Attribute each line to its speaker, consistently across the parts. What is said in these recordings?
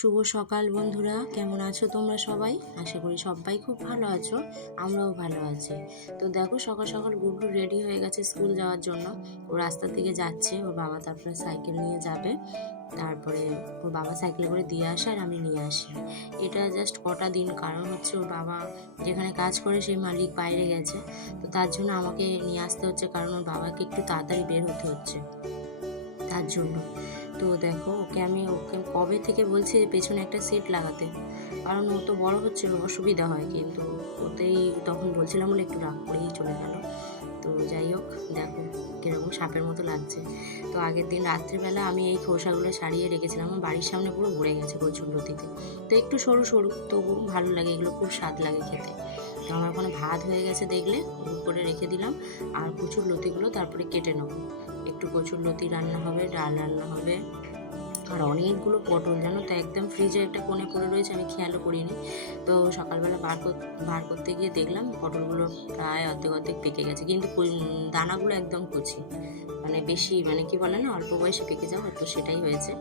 Speaker 1: শুভ সকাল বন্ধুরা, কেমন আছো তোমরা সবাই? আশা করি সবাই খুব ভালো আছো, আমরাও ভালো আছি। তো দেখো সকাল সকাল গুড্ডু রেডি হয়ে গেছে স্কুল যাওয়ার জন্য। ও রাস্তা থেকে যাচ্ছে, ওর বাবা তারপরে সাইকেল নিয়ে যাবে। তারপরে ওর বাবা সাইকেলে করে দিয়ে আসে আর আমি নিয়ে আসি। এটা জাস্ট কটা দিন, কারণ হচ্ছে ওর বাবা যেখানে কাজ করে সেই মালিক বাইরে গেছে। তো তার জন্য আমাকে নিয়ে আসতে হচ্ছে, কারণ ওর বাবাকে একটু তাড়াতাড়ি বের হতে হচ্ছে। তার জন্য। তো দেখো, ওকে আমি ওকে কবে থেকে বলছি পেছনে একটা সিট লাগাতে? কারণ ও তো বড় হচ্ছে অসুবিধা হয় কিন্তু ওতেই তখন বলছিলাম বলে একটু রাগ করেই চলে গেল। তো যাই হোক, দেখো কীরকম সাপের মতো লাগছে। তো আগের দিন রাত্রিবেলা আমি এই খোসাগুলো সারিয়ে রেখেছিলাম, আমার বাড়ির সামনে পুরো ভরে গেছে প্রচুর লতিতে। তো একটু সরু সরু তবু ভালো লাগে, এগুলো খুব স্বাদ লাগে খেতে। তো আমার ওখানে ভাত হয়ে গেছে দেখলে করে রেখে দিলাম, আর প্রচুর লতিগুলো তারপরে কেটে নেব। একটু কচুর লতি রান্না হবে, ডাল রান্না হবে। আর অনেকগুলো পটল, জানো তো, একদম ফ্রিজে একটা কোণে পড়ে রয়েছে, আমি খেয়ালও করিনি। তো সকালবেলা বার বার করতে গিয়ে দেখলাম পটলগুলো প্রায় অর্ধেক অর্ধেক পেকে গেছে। কিন্তু দানাগুলো একদম কচি। মানে বেশি মানে কি বলে না, অল্প বয়সে পেকে যাওয়া, তো সেটাই হয়েছে।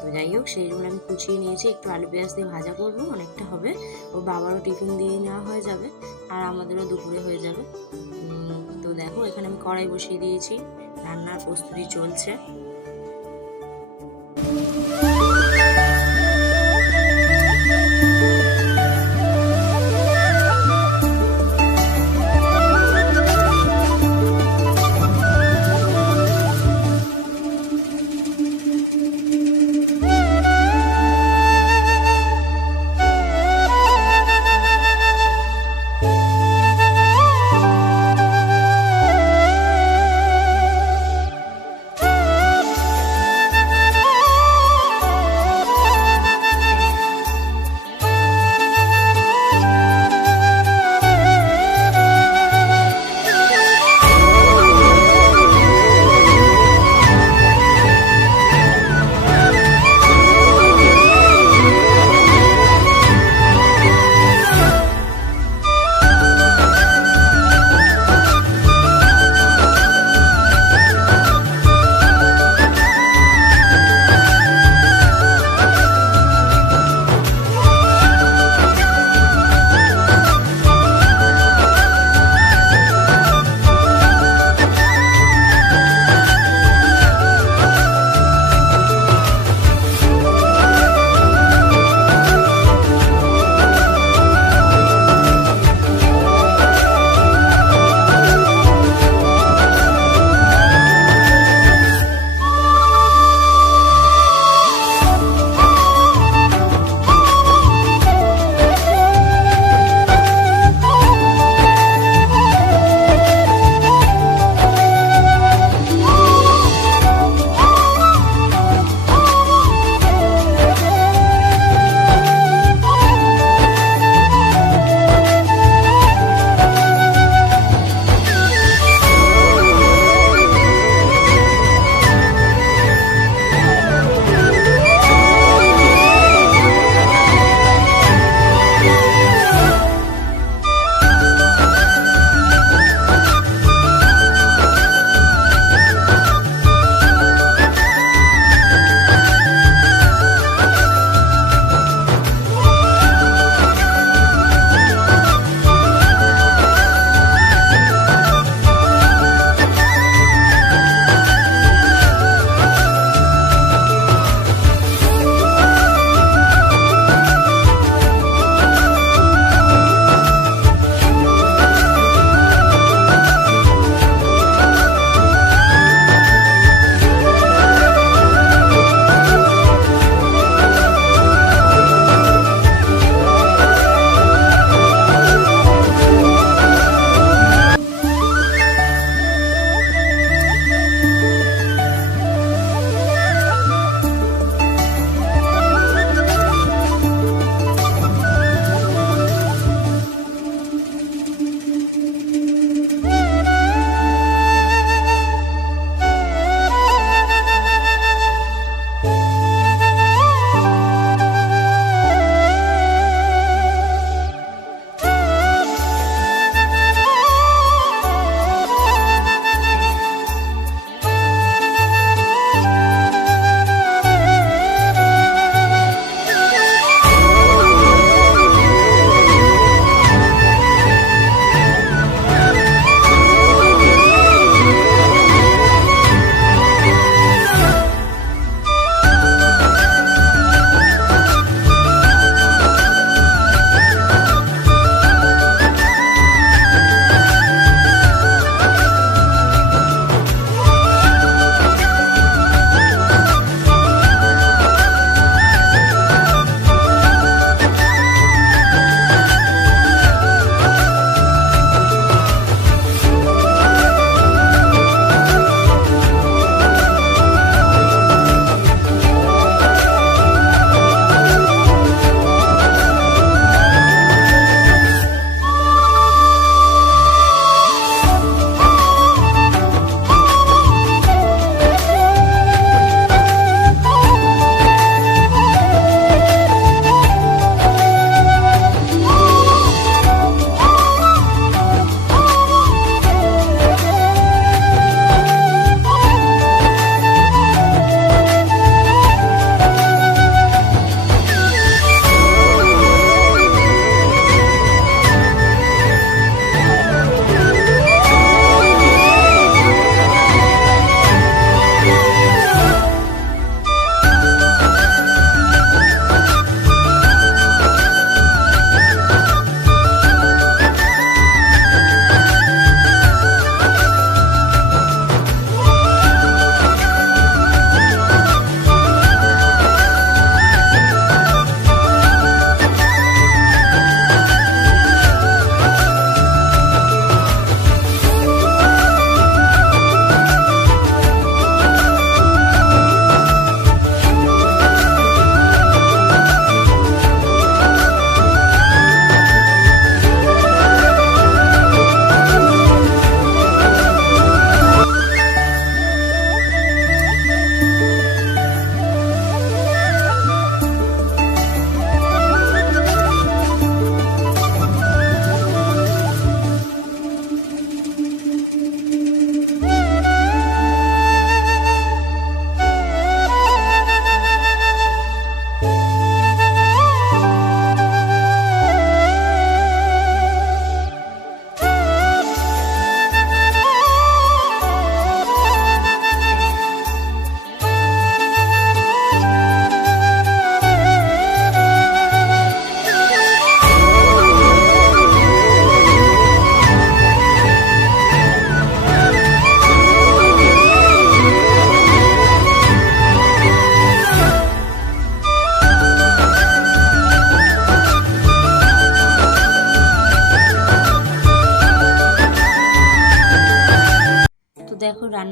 Speaker 1: তো যাই হোক, সেইগুলো আমি কুচিয়ে নিয়েছি, একটু আলু পেঁয়াজ দিয়ে ভাজা করব, অনেকটা হবে। ও বাবারও টিফিন দিয়ে নেওয়া হয়ে যাবে, আর আমাদেরও দুপুরে হয়ে যাবে। তো দেখো, এখানে আমি কড়াই বসিয়ে দিয়েছি। রান্নার প্রস্তুতি চলছে।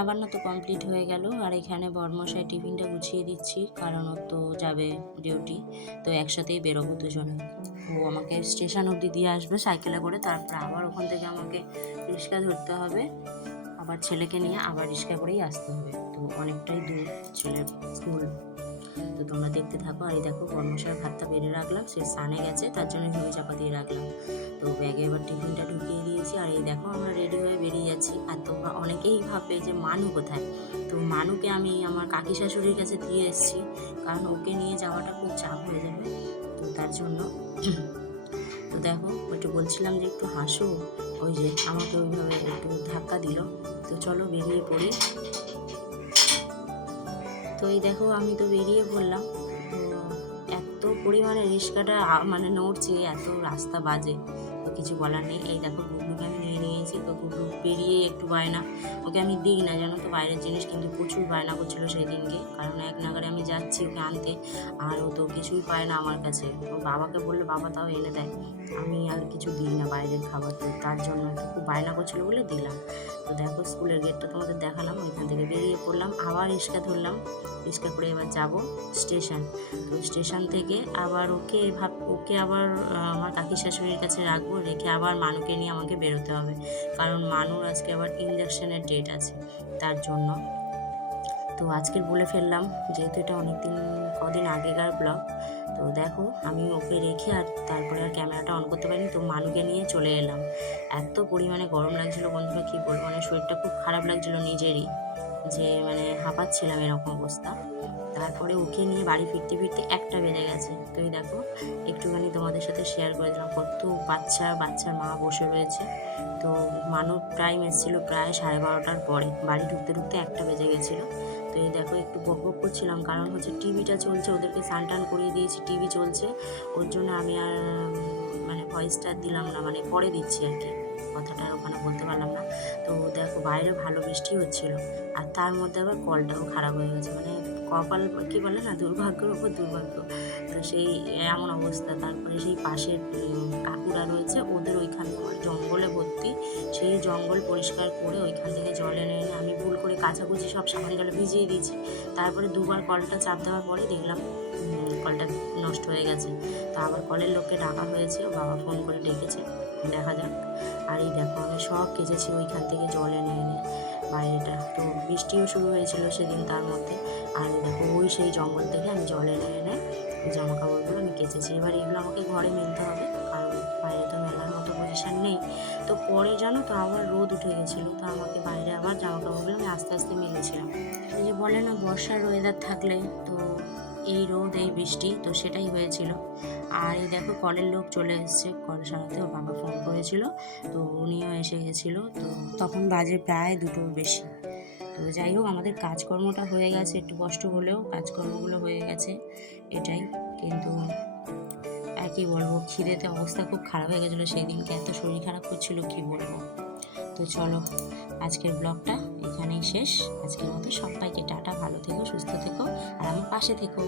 Speaker 1: রান্না বান্না তো কমপ্লিট হয়ে গেল, আর এখানে বর্মশায় টিফিনটা গুছিয়ে দিচ্ছি, কারণ ও তো যাবে ডিউটি তো একসাথেই বেরোবো দুজনে। ও আমাকে স্টেশন অব্দি দিয়ে আসবে সাইকেলে করে, তারপর আবার ওখান থেকে আমাকে রিক্সা ধরতে হবে। আবার ছেলেকে নিয়ে আবার রিক্সা করেই আসতে হবে, তো অনেকটাই দূর ছেলের স্কুল তো তোমরা দেখতে থাকো। আর এই দেখো কর্মশার ভাতটা বেড়ে রাখলাম, সে সানে গেছে, তার জন্য ঝুড়ি চাপা দিয়ে রাখলাম। তো ব্যাগে এবার টিফিনটা ঢুকিয়ে দিয়েছি, আর এই দেখো আমরা রেডি হয়ে বেরিয়ে যাচ্ছি। আর তোমরা অনেকেই ভাববে যে, মানু কোথায়? তো মানুকে আমি আমার কাকি শাশুড়ির কাছে দিয়ে এসেছি, কারণ ওকে নিয়ে যাওয়াটা খুব চাপ হয়ে যাবে, তো তার জন্য। তো দেখো, একটু বলছিলাম যে একটু হাসো, ওই যে আমাকে ওইভাবে একটু ধাক্কা দিল। তো চলো বেরিয়ে পড়ি। তো এই দেখো, আমি তো বেরিয়ে পড়লাম। এত পরিমাণে রিক্সাটা মানে নড়ছে, এত রাস্তা বাজে, তো কিছু বলার নেই। এই দেখো গুগলুকে আমি নিয়ে নিয়েছি, তো গুগলু বেরিয়ে একটু বায়না। ওকে আমি দিই না, জানো তো, বাইরের জিনিস কিন্তু প্রচুর বায়না করছিল সেই দিনকে কারণ এক নাগারে আমি যাচ্ছি ওকে আনতে, আর ও তো কিছুই পায় না আমার কাছে। ওর বাবাকে বললে, বাবা, তাও এনে দেয়। আমি আর কিছু দিই না বাইরের খাবার তার জন্য একটু খুব বায়না করছিল বলে দিলাম। তো দেখো স্কুলের গেটটা তোমাদের দেখালাম, ওইখান থেকে বেরিয়ে পড়লাম, আবার রিক্সা ধরলাম। রিক্সা করে এবার যাব স্টেশন তো স্টেশন থেকে আবার ওকে ভাব, ওকে আবার আমার কাকি শাশুড়ির কাছে রাখব, রেখে আবার মানুকে নিয়ে আমাকে বেরোতে হবে। কারণ মানুর আজকে আবার ইঞ্জেকশনের ডেট আছে, তার জন্য। তো আজকের বলে ফেললাম, যেহেতু এটা অনেকদিন, কদিন আগেকার ব্লগ তো দেখো আমি ওকে রেখে আর তারপরে আর ক্যামেরাটা অন করতে পারিনি, তো মানুকে নিয়ে চলে এলাম। এত পরিমাণে গরম লাগছিল বন্ধুরা, কী বলব মানে শরীরটা খুব খারাপ লাগছিল নিজেরই, যে মানে হাঁপাচ্ছিলাম এরকম অবস্থা। তারপরে ওকে নিয়ে বাড়ি ফিরতে ফিরতে একটা বেজে গেছে। তো এই দেখো, একটুখানি তোমাদের সাথে শেয়ার করে দিলাম, কত বাচ্চা, বাচ্চার মা বসে রয়েছে। তো মানব টাইম এসেছিল প্রায় সাড়ে বারোটার পরে, বাড়ি ঢুকতে ঢুকতে একটা বেজে গেছিল। তো এই দেখো, একটু বক বক করছিলাম, কারণ হচ্ছে টিভিটা চলছে, ওদেরকে স্নান টান করিয়ে দিয়েছি, টিভি চলছে, ওর জন্য আমি আর মানে ভয়েসটা দিলাম না মানে পরে দিচ্ছি আর কি, কথাটা ওখানে বলতে পারলাম না। তো দেখো, বাইরে ভালো বৃষ্টি হচ্ছিল, আর তার মধ্যে আবার কলটাও খারাপ হয়ে গেছে মানে কপাল কী বলে না দুর্ভাগ্যের উপর দুর্ভাগ্য। সেই, এমন অবস্থা। তারপরে সেই পাশের কাকুরা রয়েছে, ওদের ওইখানে জঙ্গলে ভর্তি। সেই জঙ্গল পরিষ্কার করে ওইখান থেকে জল এনে আমি ভুল করে কাচাকুচি সব সাবান জলে ভিজিয়ে দিয়েছি। তারপরে দুবার কলটা চাপ দেওয়ার পরে দেখলাম কলটা নষ্ট হয়ে গেছে। তা আবার কলের লোককে ডাকা হয়েছে বাবা ফোন করে ডেকেছে, দেখা যাক। আর এই দেখো, আমি সব কেচেছি ওইখান থেকে জল এনে এনে বাইরেটা। তো বৃষ্টিও শুরু হয়েছিল সেদিন তার মধ্যে। আর দেখো, ওই সেই জঙ্গল থেকে আমি জল এনে এনে জামা কাপড়গুলো আমি কেচেছি। এবার এগুলো আমাকে ঘরে মিলতে হবে, কারণ বাইরে তো মেলার মতো পজিশন নেই। তো পরে জানো তো আবার রোদ উঠে গেছিল, তো আমাকে বাইরে আবার জামা কাপড়গুলো আমি আস্তে আস্তে মেলেছিলাম। এই যে বলে না, বর্ষার ওয়েদার থাকলে তো এই রোদ, এই বৃষ্টি তো সেটাই হয়েছিল। আর এই দেখো কলের লোক চলে এসেছে কল সারাতে ওর বাবা ফোন করেছিল, তো উনিও এসে গেছিল, তো তখন বাজে প্রায় দুটোর বেশি। তো যাই হোক, আমাদের কাজকর্মটা হয়ে গেছে। একটু কষ্ট হলেও কাজকর্মগুলো হয়ে গেছে, এটাই। কিন্তু আর কি বলব, খিদেতে অবস্থা খুব খারাপ হয়ে গেছিল সেই দিনকে এত শরীর খারাপ করছিল, কি বলব? তো চলো, আজকের ব্লগটা এখানেই শেষ। আজকের মতো সবাইকে টাটা, ভালো থেকো, সুস্থ থেকো, আর আমার পাশে থেকো।